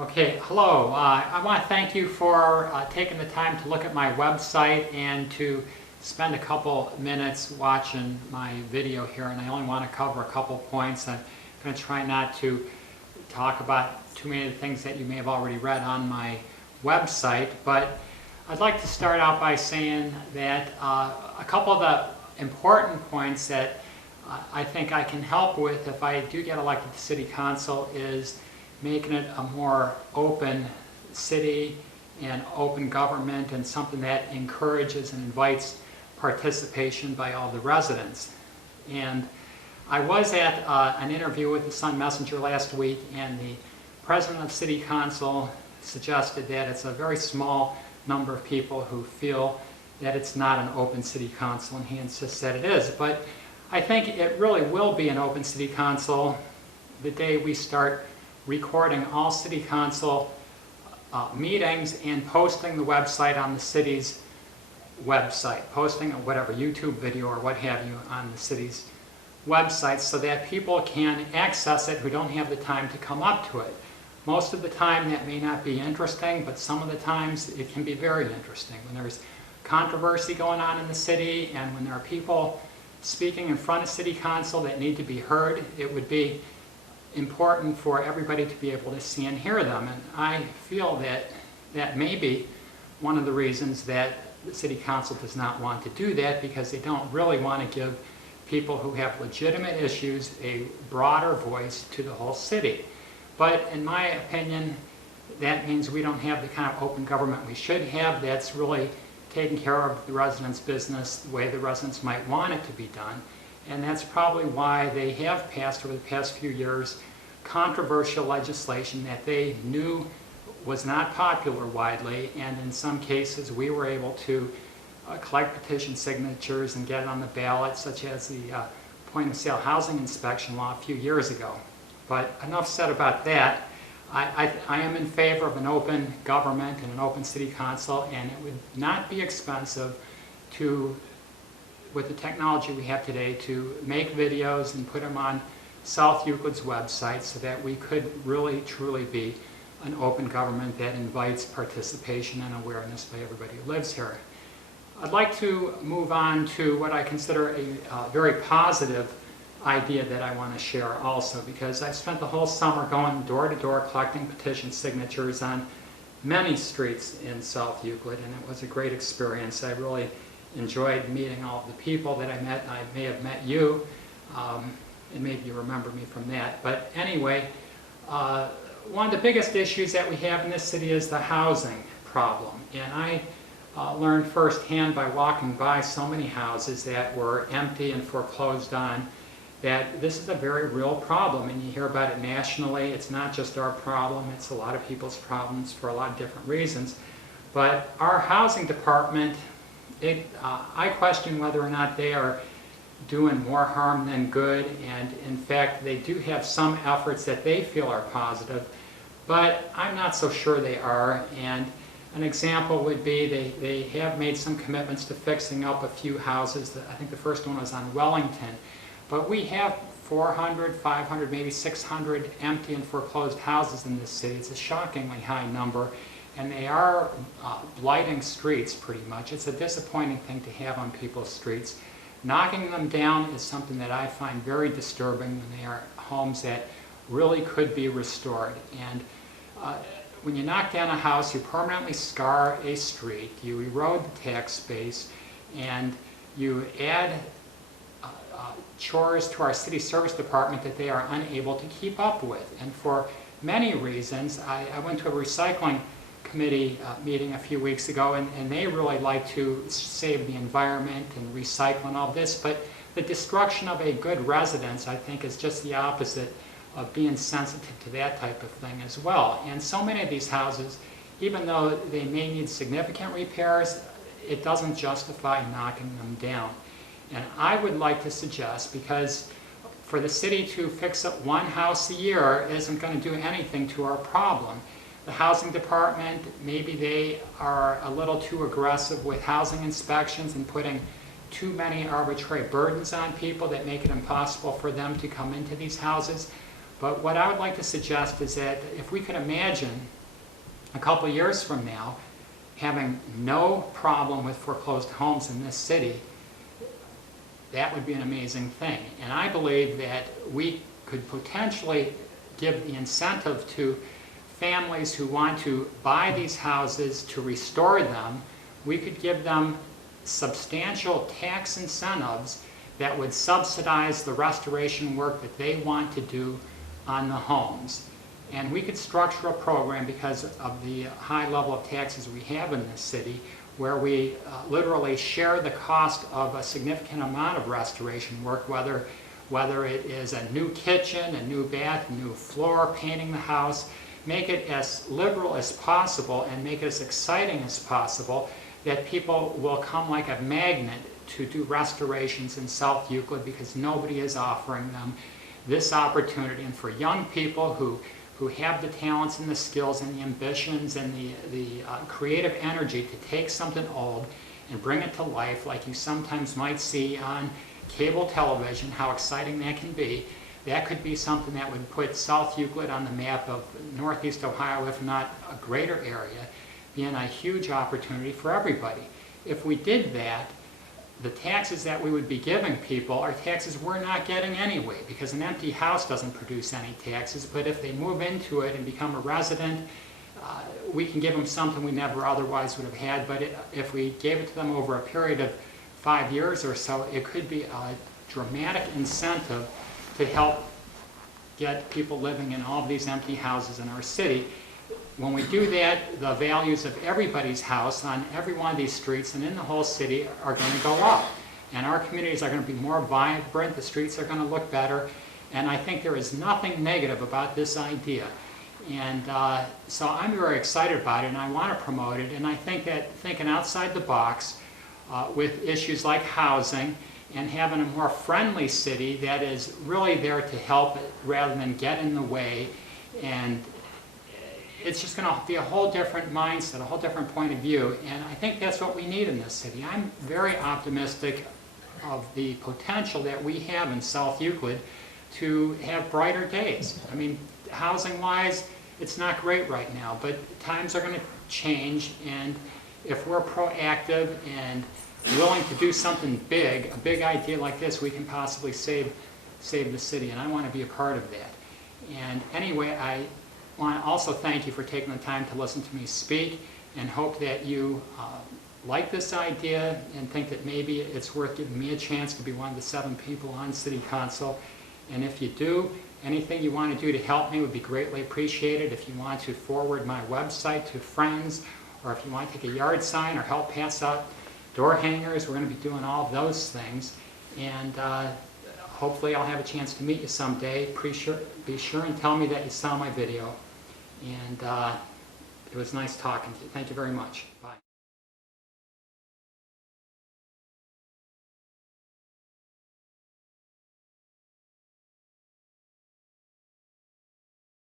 Okay, hello. I want to thank you for taking the time to look at my website and to spend a couple minutes watching my video here. And I only want to cover a couple points. I'm going to try not to talk about too many of the things that you may have already read on my website. But I'd like to start out by saying that a couple of the important points that I think I can help with if I do get elected to City Council is making it a more open city and open government, and something that encourages and invites participation by all the residents. And I was at an interview with the Sun Messenger last week, and the president of City Council suggested that it's a very small number of people who feel that it's not an open City Council, and he insists that it is. But I think it really will be an open City Council the day we start recording all City Council meetings and posting the website on the city's website, posting whatever YouTube video or what have you on the city's website, so that people can access it who don't have the time to come up to it. Most of the time that may not be interesting, but some of the times it can be very interesting. When there's controversy going on in the city and when there are people speaking in front of City Council that need to be heard, it would be important for everybody to be able to see and hear them. And I feel that that may be one of the reasons that the City Council does not want to do that, because they don't really want to give people who have legitimate issues a broader voice to the whole city. But in my opinion, that means we don't have the kind of open government we should have that's really taking care of the residents' business the way the residents might want it to be done. And that's probably why they have passed, over the past few years, controversial legislation that they knew was not popular widely, and in some cases we were able to collect petition signatures and get it on the ballot, such as the point-of-sale housing inspection law a few years ago. But enough said about that. I am in favor of an open government and an open City Council, and it would not be expensive to, with the technology we have today, to make videos and put them on South Euclid's website, so that we could really truly be an open government that invites participation and awareness by everybody who lives here. I'd like to move on to what I consider a very positive idea that I want to share also, because I've spent the whole summer going door to door collecting petition signatures on many streets in South Euclid, and it was a great experience. I really enjoyed meeting all of the people that I met. I may have met you, and maybe you remember me from that. But anyway, one of the biggest issues that we have in this city is the housing problem. And I learned firsthand by walking by so many houses that were empty and foreclosed on that this is a very real problem, and you hear about it nationally. It's not just our problem, it's a lot of people's problems for a lot of different reasons. But our housing department, I question whether or not they are doing more harm than good, and in fact they do have some efforts that they feel are positive, but I'm not so sure they are. And an example would be they have made some commitments to fixing up a few houses. I think the first one was on Wellington. But we have 400, 500, maybe 600 empty and foreclosed houses in this city. It's a shockingly high number, and they are blighting streets pretty much. It's a disappointing thing to have on people's streets. Knocking them down is something that I find very disturbing when they are homes that really could be restored. And when you knock down a house, you permanently scar a street, you erode the tax base, and you add chores to our city service department that they are unable to keep up with. And for many reasons, I went to a recycling committee meeting a few weeks ago, and they really like to save the environment and recycle and all this, but the destruction of a good residence, I think, is just the opposite of being sensitive to that type of thing as well. And so many of these houses, even though they may need significant repairs, it doesn't justify knocking them down. And I would like to suggest, because for the city to fix up one house a year isn't going to do anything to our problem. The housing department, maybe they are a little too aggressive with housing inspections and putting too many arbitrary burdens on people that make it impossible for them to come into these houses. But what I would like to suggest is that if we could imagine a couple years from now having no problem with foreclosed homes in this city, that would be an amazing thing. And I believe that we could potentially give the incentive to families who want to buy these houses to restore them. We could give them substantial tax incentives that would subsidize the restoration work that they want to do on the homes. And we could structure a program, because of the high level of taxes we have in this city, where we literally share the cost of a significant amount of restoration work, whether it is a new kitchen, a new bath, a new floor, painting the house. Make it as liberal as possible and make it as exciting as possible, that people will come like a magnet to do restorations in South Euclid, because nobody is offering them this opportunity. And for young people who have the talents and the skills and the ambitions and the creative energy to take something old and bring it to life, like you sometimes might see on cable television, how exciting that can be, that could be something that would put South Euclid on the map of Northeast Ohio, if not a greater area, being a huge opportunity for everybody. If we did that, the taxes that we would be giving people are taxes we're not getting anyway, because an empty house doesn't produce any taxes. But if they move into it and become a resident, we can give them something we never otherwise would have had. But if we gave it to them over a period of 5 years or so, it could be a dramatic incentive to help get people living in all of these empty houses in our city. When we do that, the values of everybody's house on every one of these streets and in the whole city are going to go up. And our communities are going to be more vibrant, the streets are going to look better, and I think there is nothing negative about this idea. And so I'm very excited about it, and I want to promote it, and I think that thinking outside the box with issues like housing and having a more friendly city that is really there to help rather than get in the way, and it's just going to be a whole different mindset, a whole different point of view, and I think that's what we need in this city. I'm very optimistic of the potential that we have in South Euclid to have brighter days. I mean, housing-wise, it's not great right now, but times are going to change, and if we're proactive and willing to do something big, a big idea like this, we can possibly save the city, and I want to be a part of that. And anyway, I want to also thank you for taking the time to listen to me speak, and hope that you like this idea and think that maybe it's worth giving me a chance to be one of the 7 people on City Council. And if you do, anything you want to do to help me would be greatly appreciated. If you want to forward my website to friends, or if you want to take a yard sign or help pass out door hangers, we're going to be doing all of those things. And hopefully I'll have a chance to meet you someday. Be sure and tell me that you saw my video. And it was nice talking to you. Thank you very much. Bye.